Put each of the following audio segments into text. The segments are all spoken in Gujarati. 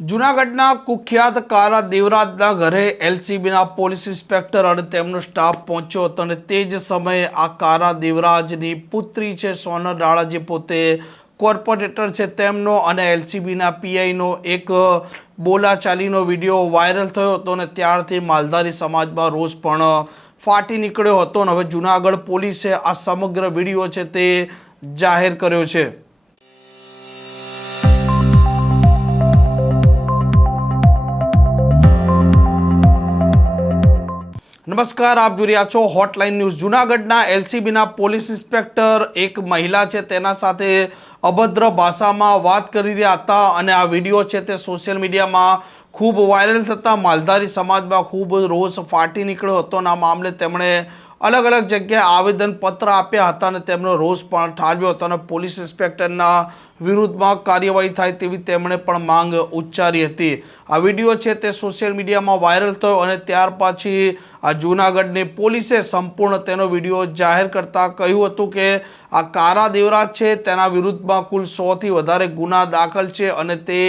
જૂનાગઢના કુખ્યાત કારા દેવરાજના ઘરે એલસીબીના પોલીસ ઇન્સ્પેક્ટર અને તેમનો સ્ટાફ પહોંચ્યો હતો અને તે જ સમયે આ કારા દેવરાજની પુત્રી છે, સોનલ રાણા જે પોતે કોર્પોરેટર છે તેમનો અને એલસીબીના પીઆઈનો એક બોલાચાલીનો વીડિયો વાયરલ થયો હતો અને ત્યારથી માલધારી સમાજમાં રોષ પણ ફાટી નીકળ્યો હતો અને હવે જૂનાગઢ પોલીસે આ સમગ્ર વીડિયો છે તે જાહેર કર્યો છે. નમસ્કાર, આપ જોઈ રહ્યા છો હોટલાઇન ન્યૂઝ જૂનાગઢના એલસીબીના પોલીસ ઇન્સ્પેક્ટર એક મહિલા છે, તેના સાથે અભદ્ર ભાષામાં વાત કરી રહ્યા હતા અને આ વીડિયો છે તે સોશિયલ મીડિયામાં ખૂબ વાયરલ થતાં. માલધારી સમાજમાં ખૂબ રોષ ફાટી નીકળ્યો હતો અને આ મામલે તેમણે અલગ અલગ જગ્યાએ આવેદનપત્ર આપ્યા હતા અને તેમનો રોષ પણ ઠાલવ્યો હતો અને પોલીસ ઇન્સ્પેક્ટરના વિરુદ્ધમાં કાર્યવાહી થાય તેવી તેમણે પણ માંગ ઉચ્ચારી હતી. આ વીડિયો છે તે સોશિયલ મીડિયામાં વાયરલ થયો અને ત્યાર પછી આ જૂનાગઢની પોલીસે સંપૂર્ણ તેનો વીડિયો જાહેર કરતા કહ્યું હતું કે આ કારા દેવરાજ છે, તેના વિરુદ્ધમાં કુલ સોથી વધારે ગુના દાખલ છે અને તે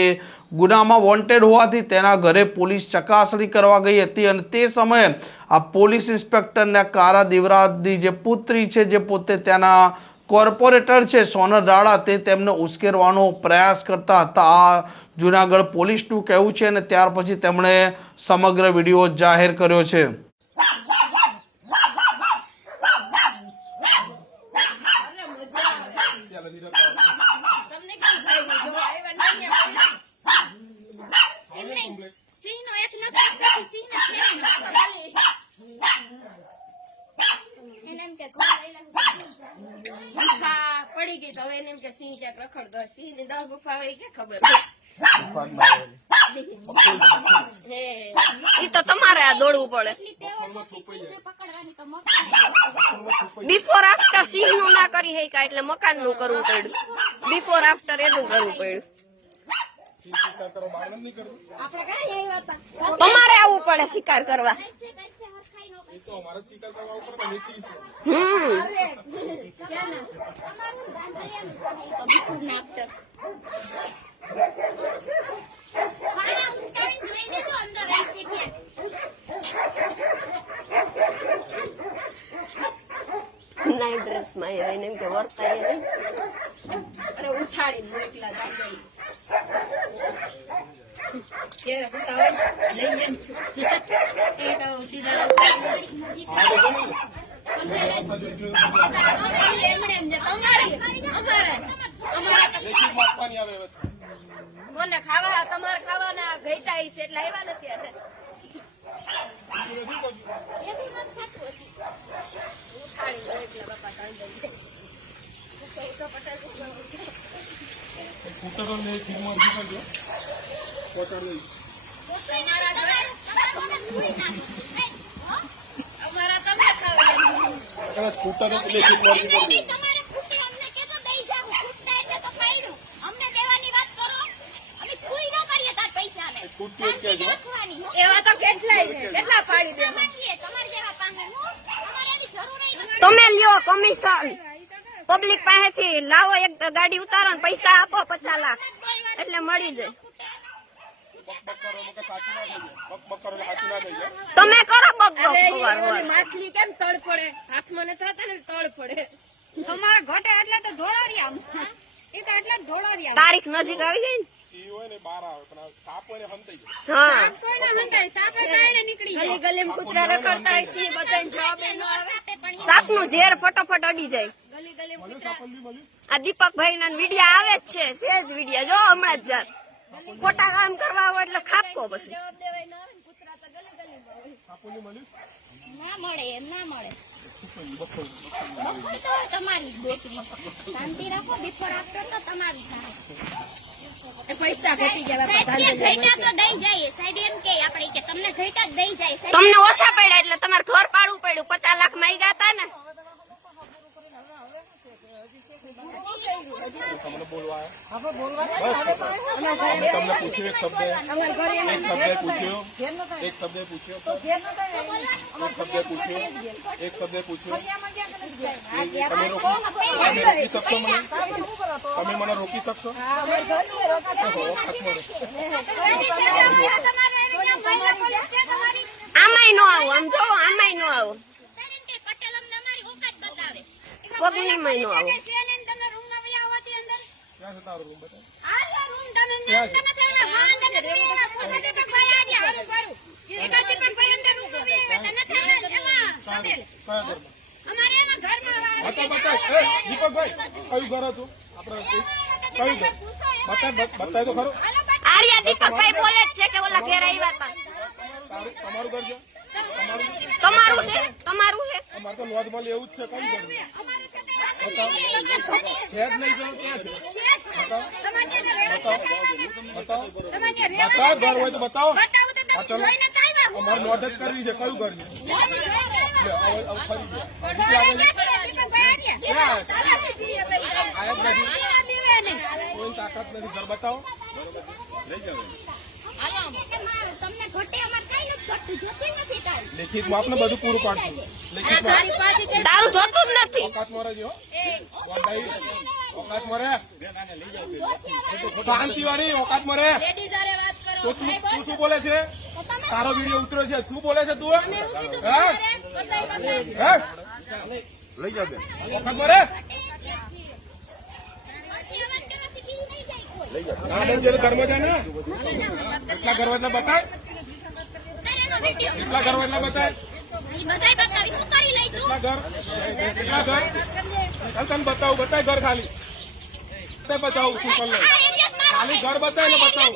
ગુનામાં વોન્ટેડ હોવાથી તેના ઘરે પોલીસ ચકાસણી કરવા ગઈ હતી અને તે સમયે આ પોલીસ ઇન્સ્પેક્ટરને કારા દેવરાજની જે પુત્રી છે, જે પોતે ત્યાંના કોર્પોરેટર છે સોનર રાણા, તે તેમને ઉશ્કેરવાનો પ્રયાસ કરતા હતા. આ જુનાગઢ પોલીસનું કહેવું છે અને ત્યાર પછી તેમણે સમગ્ર વીડિયો જાહેર કર્યો છે તમને કેમ થાય જો આવ્યા નહીં ને એમ નહીં સિંહનો એક નખ કાપવાથી સિંહને છેડે ન ખાલી. એને એમ કે ઘોડા લઈ લે. ગુફા પડી ગઈ તો હવે એને એમ કે સિંહ ક્યાંક રખડતો સિંહની દસ ગુફા હોય કે ખબર ઈ તો તમારે આ દોડવું પડે. બિફોર આફ્ટર સિંહનું કરી શક્યા એટલે મકાન કરવું પડ્યું. બિફોર આફ્ટર એનું કરવું પડ્યું. તમારે આવવું પડે શિકાર કરવા. હમ ને. તો બીકું ના after. ખાના જોઈ દેજો અંદર રાખી ક્યાંક. નાઈટ ડ્રેસમાં એને એમ કે વર્તાય નહીં. અરે ઉઠાડી મોકલા દાદાઈ ઘેર હતા લઈ. એ તો સીધા તમારી એમણે એમ જે તમારી અમારે અમારે કોને ખાવા તમારે ખાવાના ઘેટા છે એટલે આવ્યા નથી આજે એથી મત થતું હતું. ઉઠાડી મોકલા બાપા દાદાઈ તમારા તમારું- તમારું કોઈ નાખું. એ, હો? અમારા તમે ખાવ નહીં, નહીં, તમારે ખૂટે અમને કહેજો દઈ જાવ. ખૂટતા એટલે તો પાડ્યું. અમને દેવાની વાત કરો. અમે કોઈ ન કરીએ તાર પૈસા કે જો. એવા તો કેટલાય છે. કેટલા પાડી દે તમારી જેવા પાંગર, હો. અમારે એની જરૂર ય નથી. તમે લ્યો કમિશન પબ્લિક પાસેથી લાવો એક ગાડી ઉતારો ને પૈસા આપો પચાસ લાખ. એટલે મળી જાય. તમે કરો પગ માછલી કેમ તળ પડે? હાથમાં નથી થતા ને તળ પડે. તમારા ઘટે એટલે તો ધોળારિયા આમ. એ તો એટલે ધોળારિયા તારીખ નજીક આવી ગઈ ને? હા. કોઈને હંતાય, સાપ કારણે નીકળી જાય. ગલી ગલી કૂતરા રખડતા હોય સિંહ બધાને જવાબ ન આવે. સાપનું ઝેર ફટાફટ અડી જાય. ગલી ગલી કૂતરા આ દીપકભાઈ ના વિડિયા આવે જ છે છે જ વિડિયા. જો હમણાં જ જાત ખોટા કામ કરવા હોય એટલે ખાપકો પછી. ના મળે ના મળે. બપોર તો તમારી જ શાંતિ રાખો બિફોર આફ્ટર તો તમારી થાય. પૈસા ઘટી ગયા સાહેબ, તો દઈ જાય. સાહેબ એમ કે આપણે કે તમને ઘઈટા જ દઈ જાય. તમને ઓછા પડ્યા એટલે તમારે ઘર પાડવું પડ્યું. પચાસ લાખમાં ગયા હતા ને. તમને પૂછ્યું એક શબ્દ એક શબ્દ પૂછ્યો એક શબ્દ પૂછ્યો એક શબ્દ પૂછ્યો એક શબ્દ પૂછ્યો તમે રોકી શકશો મને તમે મને રોકી શકશો આમાંય નો આવો. આમ જો, આમાંય નો આવું બેન કે પટેલ અમને અમારી ઓકાત બતાવે નો આવું છે ને તમે રૂમમાં વયા આવવાથી અંદર ક્યાં છે તારો રૂમ બતાવ આ લો રૂમ તમે ત્યાં તમે થઈને હા ને તમે પોતે દીપકભાઈ આજે હારું કરું એકા દીપકભાઈ અંદર રૂમમાં વયા આવ્યા તને થાય એમાં પટેલ કયા ઘરમાં અમારે એમાં ઘરમાં બતાવ બતાવ. એ દીપકભાઈ કયું ઘર હતું? આપણે કયું ઘર? બતાવ બતાવ તો ખરો. આર્યા દીપકભાઈ બોલે છે કે ઓલા ઘેર આવ્યા હતા. તમારું ઘર છે? તમારું છે? તમારું છે અમારે તો મળે એવું જ છે કઈ ઘર છે? જ નહીં તો ક્યાં છે બતાવો. ઘર હોય તો બતાવો. હા, ચલો. અમારે નોંધ જ કરવી છે કયું ઘર છે? તાકાત નથી. ઘર બતાવો. લઈ ઘટે લેખિતમાં આપને બધું પૂરું પાડશું. લેખિત તારું જોતું જ નથી. ઓકાત. ઓકાતમાં શાંતિ વાળી ઓકાત મરે. તો શું બોલે છે? તારો વીડિયો ઉતર્યો છે. શું બોલે છે તું? હે? હે? લઈ જાવ ઓકાતમાં રહે ના બેન જે ઘરમાં જાય કેટલા ઘરમાં એટલે બતાય કેટલા ઘરમાં એટલે બતાય કેટલા ઘર કેટલા ઘર તને બતાવું. બતાય ઘર ખાલી બતાવું શું કર ખાલી ઘર બતાય ને બતાવું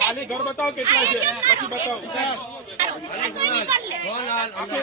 ખાલી ઘર બતાવો કેટલા છે પછી બતાવું આખી